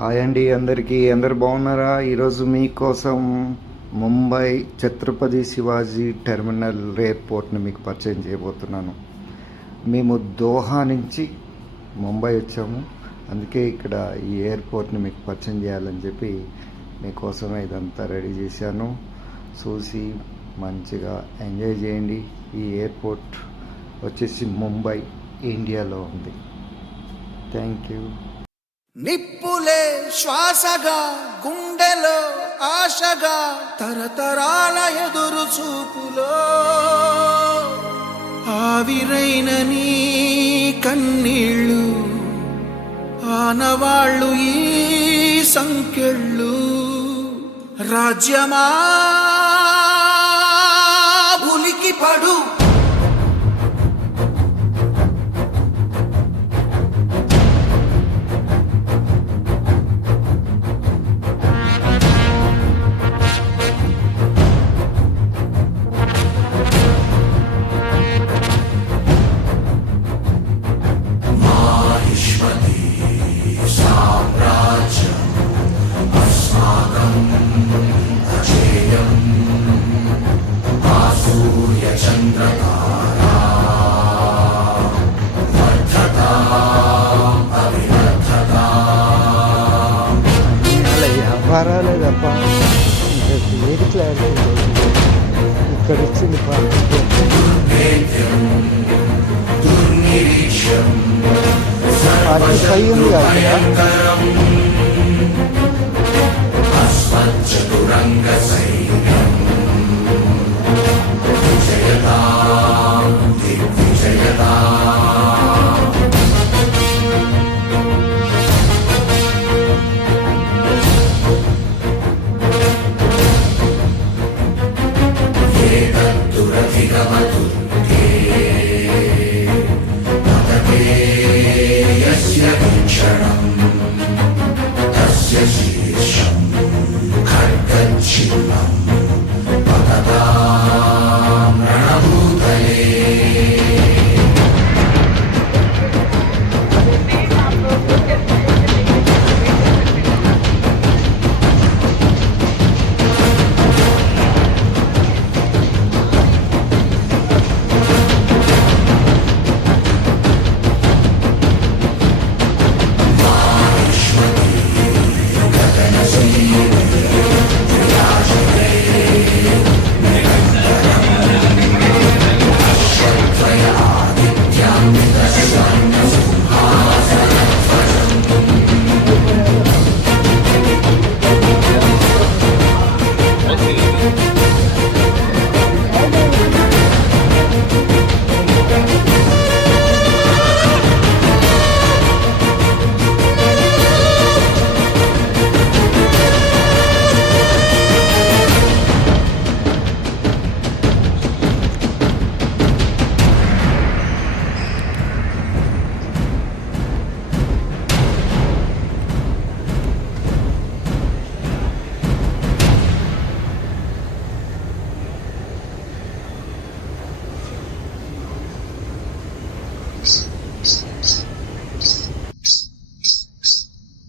Hi అండి, అందరు బాగున్నారా? ఈరోజు మీకోసం ముంబై ఛత్రపతి శివాజీ టెర్మినల్ ఎయిర్పోర్ట్ని మీకు పరిచయం చేయబోతున్నాను. మేము దోహా నుంచి ముంబై వచ్చాము, అందుకే ఇక్కడ ఈ ఎయిర్పోర్ట్ని మీకు పరిచయం చేయాలని చెప్పి మీకోసమే ఇదంతా రెడీ చేశాను. చూసి మంచిగా ఎంజాయ్ చేయండి. ఈ ఎయిర్పోర్ట్ వచ్చేసి ముంబై, ఇండియాలో ఉంది. Thank you. నిప్పులే శ్వాసగా గుండెలో ఆశగా తరతరాల ఎదురు చూపులో ఆవిరైన నీ కన్నీళ్ళు ఆనవాళ్ళు ఈ సంకెళ్ళు రాజ్యమా ఉలికి పడు వ్యాపారాలే తప్ప ఇంకా వేరే క్లారిటీ ఇక్కడ వచ్చింది. పార్టీ ఫైవ్ ఉంది కదా.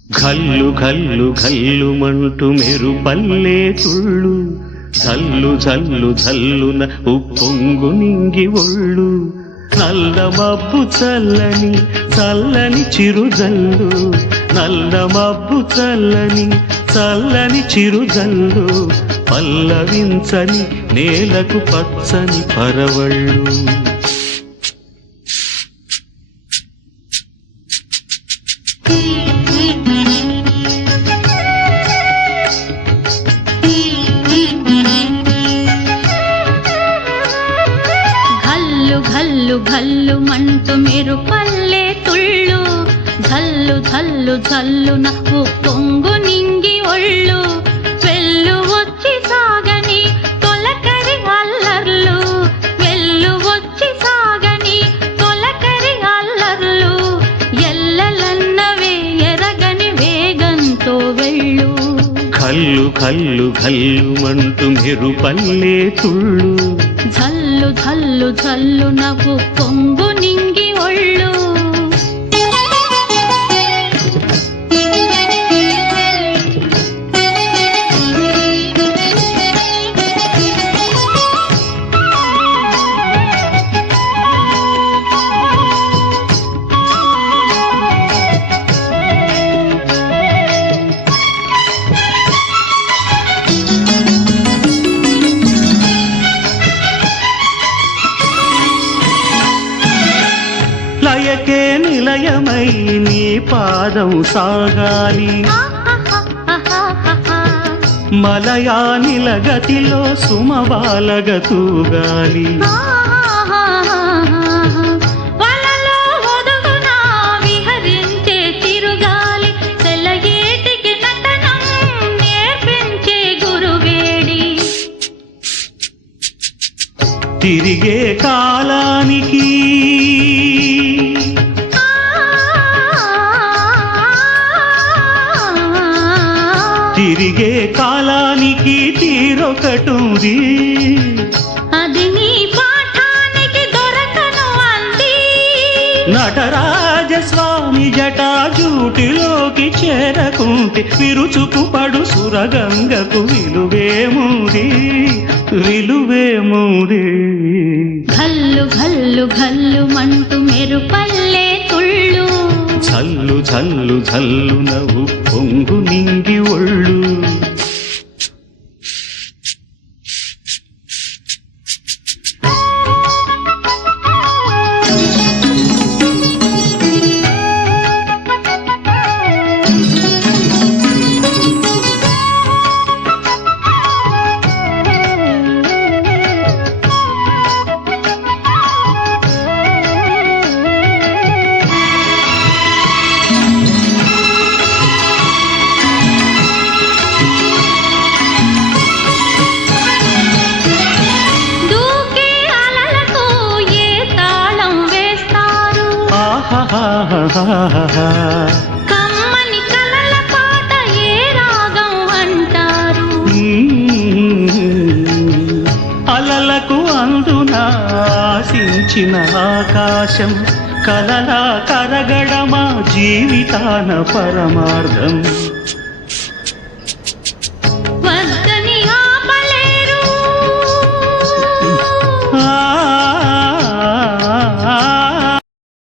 ఘల్లు ఘల్లు ఘల్లుమంటూ మెరుపల్లే తుళ్ళు జల్లు జల్లు జల్లున ఉప్పొంగు నింగి ఒళ్ళు నల్ల మబ్బు చల్లని చల్లని చిరుజల్లు నల్ల మబ్బు చల్లని చల్లని చిరుజల్లు పల్లవించని నేలకు పచ్చని పరవళ్ళు ఘల్లు ఘల్లు మంటూ మెరుపల్లే తుళ్ళు జల్లు జల్లు జల్లున ఉప్పొంగు నింగి ఒళ్ళు వెళ్ళు వచ్చి సాగని తొలకరి అల్లర్లు వెళ్ళు వచ్చి సాగని తొలకరి అల్లర్లు ఎల్లలన్నవే ఎరగని వేగంతో వెళ్ళు కల్లు కల్లు కల్లుమంటూ మెరుపల్లే తుళ్ళు జల్లు జల్లు జల్లు నవ్వు పొంగు నింగి ఒళ్ళు పాదం సాగాలి మలయానిల గతిలో సుమబాలగ తూగాలి వలలో ఒదుగున విహరించే తిరుగాలి సెలయేటికి నటనం నేర్పించే గురువేడి తిరిగే కాలానికి తిరిగే కాలానికి తీరొకటుంది అది నీ పాఠానికి దొరకను అంది నటరాజస్వామి జటాజూటిలోకి చేరకుంటే విరుచుకు పడు సురగంగకు విలువేముంది విలువేముంది ఘల్లు ఘల్లు ఘల్లు మంటూ మెరుపల్లే తుళ్ళు జల్లు జల్లు జల్లు నవ్వు పొంగు నింగి ఒళ్ళు దూకే అలలకు ఏ తాళం వేస్తారు ఆహాహాహాహా. కమ్మని కలల పాట ఏ రాగం అంటారు అలలకు అందున ఆశించిన ఆకాశం కలలా కరగడమా జీవితాన పరమార్థం